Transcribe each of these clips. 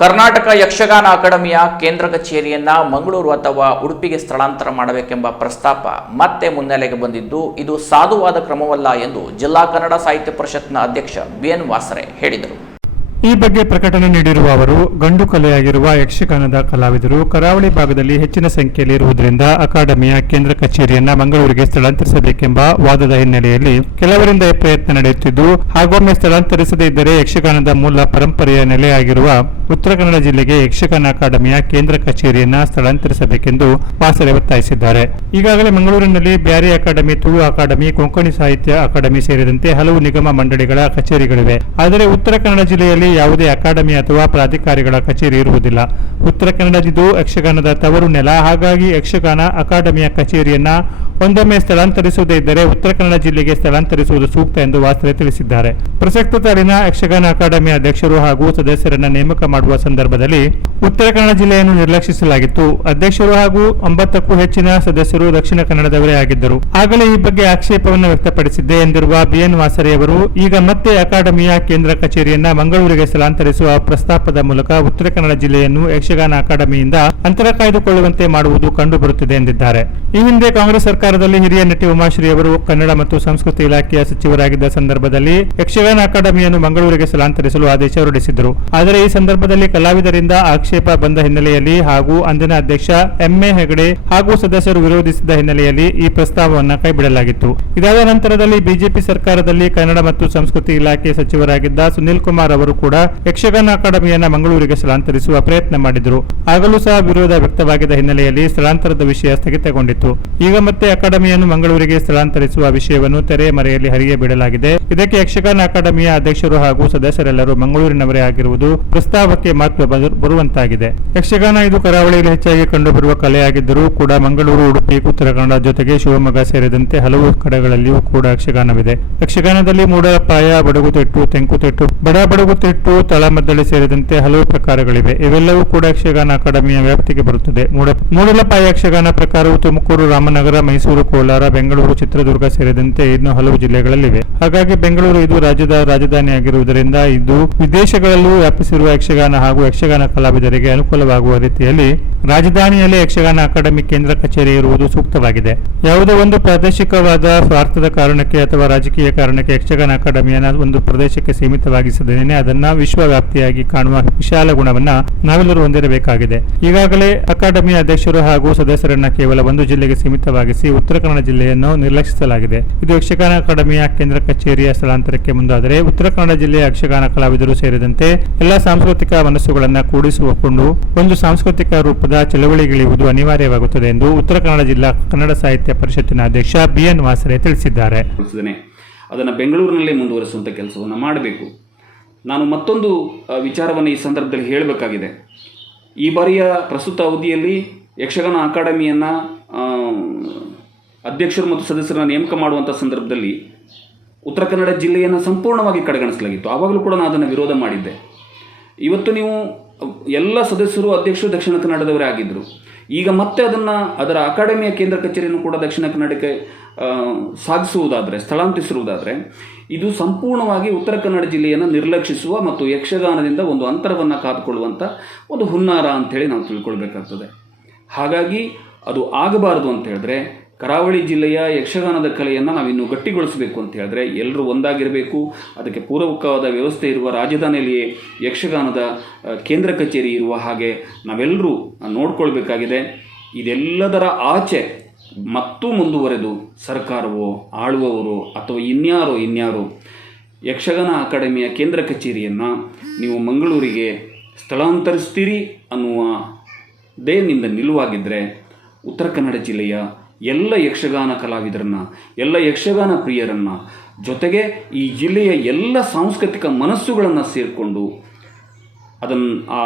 ಕರ್ನಾಟಕ ಯಕ್ಷಗಾನ ಅಕಾಡೆಮಿಯ ಕೇಂದ್ರ ಕಚೇರಿಯನ್ನ ಮಂಗಳೂರು ಅಥವಾ ಉಡುಪಿಗೆ ಸ್ಥಳಾಂತರ ಮಾಡಬೇಕೆಂಬ ಪ್ರಸ್ತಾಪ ಮತ್ತೆ ಮುನ್ನೆಲೆಗೆ ಬಂದಿದ್ದು, ಇದು ಸಾಧುವಾದ ಕ್ರಮವಲ್ಲ ಎಂದು ಜಿಲ್ಲಾ ಕನ್ನಡ ಸಾಹಿತ್ಯ ಪರಿಷತ್ನ ಅಧ್ಯಕ್ಷ ಬಿಎನ್ ವಾಸರೆ ಹೇಳಿದರು. ಈ ಬಗ್ಗೆ ಪ್ರಕಟಣೆ ನೀಡಿರುವ ಅವರು, ಗಂಡು ಕಲೆಯಾಗಿರುವ ಯಕ್ಷಗಾನದ ಕಲಾವಿದರು ಕರಾವಳಿ ಭಾಗದಲ್ಲಿ ಹೆಚ್ಚಿನ ಸಂಖ್ಯೆಯಲ್ಲಿ ಇರುವುದರಿಂದ ಅಕಾಡೆಮಿಯ ಕೇಂದ್ರ ಕಚೇರಿಯನ್ನ ಮಂಗಳೂರಿಗೆ ಸ್ಥಳಾಂತರಿಸಬೇಕೆಂಬ ವಾದದ ಹಿನ್ನೆಲೆಯಲ್ಲಿ ಕೆಲವರಿಂದ ಪ್ರಯತ್ನ ನಡೆಯುತ್ತಿದ್ದು, ಹಾಗೊಮ್ಮೆ ಸ್ಥಳಾಂತರಿಸದೇ ಇದ್ದರೆ ಯಕ್ಷಗಾನದ ಮೂಲ ಪರಂಪರೆಯ ನೆಲೆಯಾಗಿರುವ ಉತ್ತರ ಕನ್ನಡ ಜಿಲ್ಲೆಗೆ ಯಕ್ಷಗಾನ ಅಕಾಡೆಮಿಯ ಕೇಂದ್ರ ಕಚೇರಿಯನ್ನ ಸ್ಥಳಾಂತರಿಸಬೇಕೆಂದು ವಾಸರೆ ಒತ್ತಾಯಿಸಿದ್ದಾರೆ. ಈಗಾಗಲೇ ಮಂಗಳೂರಿನಲ್ಲಿ ಬ್ಯಾರಿ ಅಕಾಡೆಮಿ, ತುಳು ಅಕಾಡೆಮಿ, ಕೊಂಕಣಿ ಸಾಹಿತ್ಯ ಅಕಾಡೆಮಿ ಸೇರಿದಂತೆ ಹಲವು ನಿಗಮ ಮಂಡಳಿಗಳ ಕಚೇರಿಗಳಿವೆ. ಆದರೆ ಉತ್ತರ ಕನ್ನಡ ಜಿಲ್ಲೆಯಲ್ಲಿ ಯಾವುದೇ ಅಕಾಡೆಮಿ ಅಥವಾ ಪ್ರಾಧಿಕಾರಿಗಳ ಕಚೇರಿ ಇರುವುದಿಲ್ಲ. ಉತ್ತರ ಕನ್ನಡದಿದು ಯಕ್ಷಗಾನದ ತವರು ನೆಲ, ಹಾಗಾಗಿ ಯಕ್ಷಗಾನ ಅಕಾಡೆಮಿಯ ಕಚೇರಿಯನ್ನ ಒಂದೊಮ್ಮೆ ಸ್ಥಳಾಂತರಿಸುವುದೇ ಇದ್ದರೆ ಉತ್ತರ ಕನ್ನಡ ಜಿಲ್ಲೆಗೆ ಸ್ಥಳಾಂತರಿಸುವುದು ಸೂಕ್ತ ಎಂದು ವಾಸ್ತವ್ಯ ತಿಳಿಸಿದ್ದಾರೆ. ಪ್ರಸಕ್ತ ಸಾಲಿನ ಯಕ್ಷಗಾನ ಅಕಾಡೆಮಿ ಅಧ್ಯಕ್ಷರು ಹಾಗೂ ಸದಸ್ಯರನ್ನ ನೇಮಕ ಮಾಡುವ ಸಂದರ್ಭದಲ್ಲಿ ಉತ್ತರ ಕನ್ನಡ ಜಿಲ್ಲೆಯನ್ನು ನಿರ್ಲಕ್ಷಿಸಲಾಗಿತ್ತು. ಅಧ್ಯಕ್ಷರು ಹಾಗೂ ಒಂಬತ್ತಕ್ಕೂ ಹೆಚ್ಚಿನ ಸದಸ್ಯರು ದಕ್ಷಿಣ ಕನ್ನಡದವರೇ ಆಗಿದ್ದರು. ಆಗಲೇ ಈ ಬಗ್ಗೆ ಆಕ್ಷೇಪವನ್ನು ವ್ಯಕ್ತಪಡಿಸಿದ್ದೆ ಎಂದಿರುವ ಬಿಎನ್ ವಾಸರೆಯವರು ಈಗ ಮತ್ತೆ ಅಕಾಡೆಮಿಯ ಕೇಂದ್ರ ಕಚೇರಿಯನ್ನ ಮಂಗಳೂರಿಗೆ ಸ್ಥಳಾಂತರಿಸುವ ಪ್ರಸ್ತಾಪದ ಮೂಲಕ ಉತ್ತರ ಕನ್ನಡ ಜಿಲ್ಲೆಯನ್ನು ಯಕ್ಷಗಾನ ಅಕಾಡೆಮಿಯಿಂದ ಅಂತರ ಕಾಯ್ದುಕೊಳ್ಳುವಂತೆ ಮಾಡುವುದು ಕಂಡುಬರುತ್ತಿದೆ ಎಂದಿದ್ದಾರೆ. ಈ ಹಿಂದೆ ಕಾಂಗ್ರೆಸ್ ಸರ್ಕಾರದಲ್ಲಿ ಹಿರಿಯ ನಟಿ ಉಮಾಶ್ರೀ ಅವರು ಕನ್ನಡ ಮತ್ತು ಸಂಸ್ಕೃತಿ ಇಲಾಖೆಯ ಸಚಿವರಾಗಿದ್ದ ಸಂದರ್ಭದಲ್ಲಿ ಯಕ್ಷಗಾನ ಅಕಾಡೆಮಿಯನ್ನು ಮಂಗಳೂರಿಗೆ ಸ್ಥಳಾಂತರಿಸಲು ಆದೇಶ ಹೊರಡಿಸಿದ್ರು ಆದರೆ ಈ ಸಂದರ್ಭದಲ್ಲಿ ಕಲಾವಿದರಿಂದ ಆಕ್ಷೇಪ ಬಂದ ಹಿನ್ನೆಲೆಯಲ್ಲಿ ಹಾಗೂ ಅಂದಿನ ಅಧ್ಯಕ್ಷ ಎಂಎ ಹೆಗಡೆ ಹಾಗೂ ಸದಸ್ಯರು ವಿರೋಧಿಸಿದ ಹಿನ್ನೆಲೆಯಲ್ಲಿ ಈ ಪ್ರಸ್ತಾವವನ್ನು ಕೈಬಿಡಲಾಗಿತ್ತು. ಇದಾದ ನಂತರದಲ್ಲಿ ಬಿಜೆಪಿ ಸರ್ಕಾರದಲ್ಲಿ ಕನ್ನಡ ಮತ್ತು ಸಂಸ್ಕೃತಿ ಇಲಾಖೆ ಸಚಿವರಾಗಿದ್ದ ಸುನಿಲ್ ಕುಮಾರ್ ಅವರು ಕೂಡ ಯಕ್ಷಗಾನ ಅಕಾಡೆಮಿಯನ್ನ ಮಂಗಳೂರಿಗೆ ಸ್ಥಳಾಂತರಿಸುವ ಪ್ರಯತ್ನ ಮಾಡಿದ್ರು. ಆಗಲೂ ಸಹ ವಿರೋಧ ವ್ಯಕ್ತವಾಗಿದ್ದ ಹಿನ್ನೆಲೆಯಲ್ಲಿ ಸ್ಥಳಾಂತರದ ವಿಷಯ ಸ್ಥಗಿತಗೊಂಡಿತ್ತು. ಈಗ ಮತ್ತೆ ಅಕಾಡೆಮಿಯನ್ನು ಮಂಗಳೂರಿಗೆ ಸ್ಥಳಾಂತರಿಸುವ ವಿಷಯವನ್ನು ತೆರೆ ಮರೆಯಲ್ಲಿ ಹರಿಯ ಬಿಡಲಾಗಿದೆ. ಇದಕ್ಕೆ ಯಕ್ಷಗಾನ ಅಕಾಡೆಮಿಯ ಅಧ್ಯಕ್ಷರು ಹಾಗೂ ಸದಸ್ಯರೆಲ್ಲರೂ ಮಂಗಳೂರಿನವರೇ ಆಗಿರುವುದು ಪ್ರಸ್ತಾವಕ್ಕೆ ಮಹತ್ವ ಬರು- ಬರುವಂತಾಗಿದೆ. ಯಕ್ಷಗಾನ ಇದು ಕರಾವಳಿಯಲ್ಲಿ ಹೆಚ್ಚಾಗಿ ಕಂಡುಬರುವ ಕಲೆಯಾಗಿದ್ದರೂ ಕೂಡ ಮಂಗಳೂರು, ಉಡುಪಿ ಉತ್ತರ ಕನ್ನಡ ಜೊತೆಗೆ ಶಿವಮೊಗ್ಗ ಸೇರಿದಂತೆ ಹಲವು ಕಡೆಗಳಲ್ಲಿಯೂ ಕೂಡ ಯಕ್ಷಗಾನವಿದೆ. ಯಕ್ಷಗಾನದಲ್ಲಿ ಮೂಡಲಪಾಯ ಬಡಗುತಿಟ್ಟು ತೆಂಕುತಿಟ್ಟು ಬಡ ಬಡಗುತಿಟ್ಟು ತಳಮದ್ದಳೆ ಸೇರಿದಂತೆ ಹಲವು ಪ್ರಕಾರಗಳಿವೆ. ಇವೆಲ್ಲವೂ ಕೂಡ ಯಕ್ಷಗಾನ ಅಕಾಡೆಮಿಯ ವ್ಯಾಪ್ತಿಗೆ ಬರುತ್ತದೆ. ಮೂಡ, ಮೂಡಲಪಾಯ ಯಕ್ಷಗಾನ ಪ್ರಕಾರವು ತುಮಕೂರು, ರಾಮನಗರ, ಮೈಸೂರು, ಕೋಲಾರ, ಬೆಂಗಳೂರು, ಚಿತ್ರದುರ್ಗ ಸೇರಿದಂತೆ ಇನ್ನು ಹಲವು ಜಿಲ್ಲೆಗಳಲ್ಲಿವೆ. ಹಾಗಾಗಿ ಬೆಂಗಳೂರು ಇದು ರಾಜ್ಯದ ರಾಜಧಾನಿಯಾಗಿರುವುದರಿಂದ ಇದು ವಿದೇಶಗಳಲ್ಲೂ ವ್ಯಾಪಿಸಿರುವ ಯಕ್ಷಗಾನ ಹಾಗೂ ಯಕ್ಷಗಾನ ಕಲಾವಿದರಿಗೆ ಅನುಕೂಲವಾಗುವ ರೀತಿಯಲ್ಲಿ ರಾಜಧಾನಿಯಲ್ಲಿ ಯಕ್ಷಗಾನ ಅಕಾಡೆಮಿ ಕೇಂದ್ರ ಕಚೇರಿ ಇರುವುದು ಸೂಕ್ತವಾಗಿದೆ. ಯಾವುದೋ ಒಂದು ಪ್ರಾದೇಶಿಕವಾದ ಸ್ವಾರ್ಥದ ಕಾರಣಕ್ಕೆ ಅಥವಾ ರಾಜಕೀಯ ಕಾರಣಕ್ಕೆ ಯಕ್ಷಗಾನ ಅಕಾಡೆಮಿಯನ್ನು ಒಂದು ಪ್ರದೇಶಕ್ಕೆ ಸೀಮಿತವಾಗಿಸದೇನೆ ಅದನ್ನ ವಿಶ್ವವ್ಯಾಪ್ತಿಯಾಗಿ ಕಾಣುವ ವಿಶಾಲ ಗುಣವನ್ನ ನಾವೆಲ್ಲರೂ ಹೊಂದಿರಬೇಕಾಗಿದೆ. ಈಗಾಗಲೇ ಅಕಾಡೆಮಿ ಅಧ್ಯಕ್ಷರು ಹಾಗೂ ಸದಸ್ಯರನ್ನ ಕೇವಲ ಒಂದು ಜಿಲ್ಲೆಗೆ ಸೀಮಿತವಾಗಿಸಿ ಉತ್ತರ ಕನ್ನಡ ಜಿಲ್ಲೆಯನ್ನು ನಿರ್ಲಕ್ಷಿಸಲಾಗಿದೆ. ಇದು ಯಕ್ಷಗಾನ ಅಕಾಡೆಮಿಯ ಕೇಂದ್ರ ಕಚೇರಿಯ ಸ್ಥಳಾಂತರಕ್ಕೆ ಮುಂದಾದರೆ ಉತ್ತರ ಕನ್ನಡ ಜಿಲ್ಲೆಯ ಯಕ್ಷಗಾನ ಕಲಾವಿದರು ಸೇರಿದಂತೆ ಎಲ್ಲಾ ಸಾಂಸ್ಕೃತಿಕ ಮನಸ್ಸುಗಳನ್ನ ಕೂಡಿಸಿಕೊಂಡು ಒಂದು ಸಾಂಸ್ಕೃತಿಕ ರೂಪದ ಚಳವಳಿಗಿಳಿಯುವುದು ಅನಿವಾರ್ಯವಾಗುತ್ತದೆ ಎಂದು ಉತ್ತರ ಕನ್ನಡ ಜಿಲ್ಲಾ ಕನ್ನಡ ಸಾಹಿತ್ಯ ಪರಿಷತ್ತಿನ ಅಧ್ಯಕ್ಷ ಬಿಎನ್ ವಾಸರೆ ತಿಳಿಸಿದ್ದಾರೆ. ಅದನ್ನು ಬೆಂಗಳೂರಿನಲ್ಲೇ ಮುಂದುವರಿಸುವಂಥ ಕೆಲಸವನ್ನು ಮಾಡಬೇಕು. ನಾನು ಮತ್ತೊಂದು ವಿಚಾರವನ್ನು ಈ ಸಂದರ್ಭದಲ್ಲಿ ಹೇಳಬೇಕಾಗಿದೆ. ಈ ಬಾರಿಯ ಪ್ರಸ್ತುತ ಅವಧಿಯಲ್ಲಿ ಯಕ್ಷಗಾನ ಅಕಾಡೆಮಿಯನ್ನು ಅಧ್ಯಕ್ಷರು ಮತ್ತು ಸದಸ್ಯರನ್ನು ನೇಮಕ ಮಾಡುವಂಥ ಸಂದರ್ಭದಲ್ಲಿ ಉತ್ತರ ಕನ್ನಡ ಜಿಲ್ಲೆಯನ್ನು ಸಂಪೂರ್ಣವಾಗಿ ಕಡೆಗಣಿಸಲಾಗಿತ್ತು. ಆವಾಗಲೂ ಕೂಡ ನಾನು ಅದನ್ನು ವಿರೋಧ ಮಾಡಿದ್ದೆ. ಇವತ್ತು ನೀವು ಎಲ್ಲ ಸದಸ್ಯರು ಅಧ್ಯಕ್ಷರು ದಕ್ಷಿಣ ಕನ್ನಡದವರೇ ಆಗಿದ್ದರು ಈಗ ಮತ್ತೆ ಅದನ್ನು ಅದರ ಅಕಾಡೆಮಿಯ ಕೇಂದ್ರ ಕಚೇರಿಯನ್ನು ಕೂಡ ದಕ್ಷಿಣ ಕನ್ನಡಕ್ಕೆ ಸಾಗಿಸುವುದಾದರೆ, ಸ್ಥಳಾಂತರಿಸಿರುವುದಾದರೆ, ಇದು ಸಂಪೂರ್ಣವಾಗಿ ಉತ್ತರ ಕನ್ನಡ ಜಿಲ್ಲೆಯನ್ನು ನಿರ್ಲಕ್ಷಿಸುವ ಮತ್ತು ಯಕ್ಷಗಾನದಿಂದ ಒಂದು ಅಂತರವನ್ನು ಕಾದುಕೊಳ್ಳುವಂಥ ಒಂದು ಹುನ್ನಾರ ಅಂಥೇಳಿ ನಾವು ತಿಳ್ಕೊಳ್ಬೇಕಾಗ್ತದೆ. ಹಾಗಾಗಿ ಅದು ಆಗಬಾರದು ಅಂತ ಹೇಳಿದ್ರೆ ಕರಾವಳಿ ಜಿಲ್ಲೆಯ ಯಕ್ಷಗಾನದ ಕಲೆಯನ್ನು ನಾವಿನ್ನು ಗಟ್ಟಿಗೊಳಿಸಬೇಕು ಅಂತ ಹೇಳಿದ್ರೆ ಎಲ್ಲರೂ ಒಂದಾಗಿರಬೇಕು. ಅದಕ್ಕೆ ಪೂರಕವಾದ ವ್ಯವಸ್ಥೆ ಇರುವ ರಾಜಧಾನಿಯಲ್ಲಿಯೇ ಯಕ್ಷಗಾನದ ಕೇಂದ್ರ ಕಚೇರಿ ಇರುವ ಹಾಗೆ ನಾವೆಲ್ಲರೂ ನೋಡ್ಕೊಳ್ಬೇಕಾಗಿದೆ. ಇದೆಲ್ಲದರ ಆಚೆ ಮತ್ತೂ ಮುಂದುವರೆದು ಸರ್ಕಾರವೋ, ಆಳುವವರು ಅಥವಾ ಇನ್ಯಾರೋ ಇನ್ಯಾರೋ ಯಕ್ಷಗಾನ ಅಕಾಡೆಮಿಯ ಕೇಂದ್ರ ಕಚೇರಿಯನ್ನು ನೀವು ಮಂಗಳೂರಿಗೆ ಸ್ಥಳಾಂತರಿಸ್ತೀರಿ ಅನ್ನುವ ದೇನಿಂದ ನಿಲುವಾಗಿದ್ದರೆ ಉತ್ತರ ಕನ್ನಡ ಜಿಲ್ಲೆಯ ಎಲ್ಲ ಯಕ್ಷಗಾನ ಕಲಾವಿದರನ್ನ, ಎಲ್ಲ ಯಕ್ಷಗಾನ ಪ್ರಿಯರನ್ನ, ಜೊತೆಗೆ ಈ ಜಿಲ್ಲೆಯ ಎಲ್ಲ ಸಾಂಸ್ಕೃತಿಕ ಮನಸ್ಸುಗಳನ್ನು ಸೇರಿಕೊಂಡು ಅದನ್ನು ಆ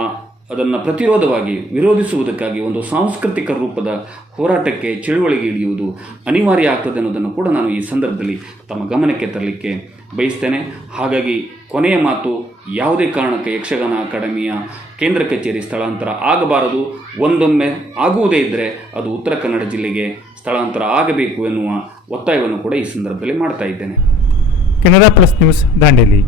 ಅದನ್ನು ಪ್ರತಿರೋಧವಾಗಿ ವಿರೋಧಿಸುವುದಕ್ಕಾಗಿ ಒಂದು ಸಾಂಸ್ಕೃತಿಕ ರೂಪದ ಹೋರಾಟಕ್ಕೆ ಚಳುವಳಿಗೆ ಇಳಿಯುವುದು ಅನಿವಾರ್ಯ ಆಗ್ತದೆ ಅನ್ನೋದನ್ನು ಕೂಡ ನಾನು ಈ ಸಂದರ್ಭದಲ್ಲಿ ತಮ್ಮ ಗಮನಕ್ಕೆ ತರಲಿಕ್ಕೆ ಬಯಸ್ತೇನೆ. ಹಾಗಾಗಿ ಕೊನೆಯ ಮಾತು ಯಾವುದೇ ಕಾರಣಕ್ಕೆ ಯಕ್ಷಗಾನ ಅಕಾಡೆಮಿಯ ಕೇಂದ್ರ ಕಚೇರಿ ಸ್ಥಳಾಂತರ ಆಗಬಾರದು. ಒಂದೊಮ್ಮೆ ಆಗುವುದೇ ಇದ್ದರೆ ಅದು ಉತ್ತರ ಕನ್ನಡ ಜಿಲ್ಲೆಗೆ ಸ್ಥಳಾಂತರ ಆಗಬೇಕು ಎನ್ನುವ ಒತ್ತಾಯವನ್ನು ಕೂಡ ಈ ಸಂದರ್ಭದಲ್ಲಿ ಮಾಡ್ತಾ ಇದ್ದೇನೆ. Canara plus news Dandeli.